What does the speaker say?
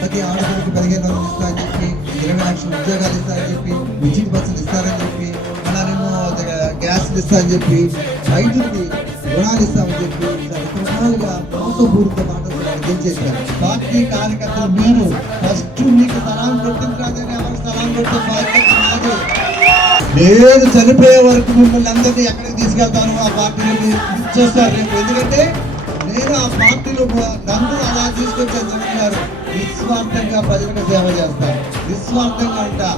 ప్రతి ఆడపిల్లకి పదిహేను వందలు ఇస్తారని చెప్పి ఇరవై లక్షల ఉద్యోగాలు ఇస్తారని చెప్పి ఉచిత బస్సులు ఇస్తారని చెప్పి అలానేమో గ్యాస్లు ఇస్తారని చెప్పి రైతులకి రుణాలు ఇస్తామని చెప్పి రకరకాలుగా మోసపూరిత మాటలు గెలిచేశారు పార్టీ కార్యకర్తలు మీరు ఫస్ట్ మీకు సలాం కొట్టిన రాజని ఎవరు సలాం కొట్టిన బాధ్యత నాది నేను చనిపోయే వరకు మిమ్మల్ని అందరినీ ఎక్కడికి తీసుకెళ్తాను? ఆ పార్టీని చేస్తారు. రేపు ఎందుకంటే ఆ పార్టీలో నన్ను అలా తీసుకొచ్చాను జగన్ నిస్వార్థంగా ప్రజలకు సేవ చేస్తారు నిస్వార్థంగా ఉంటా.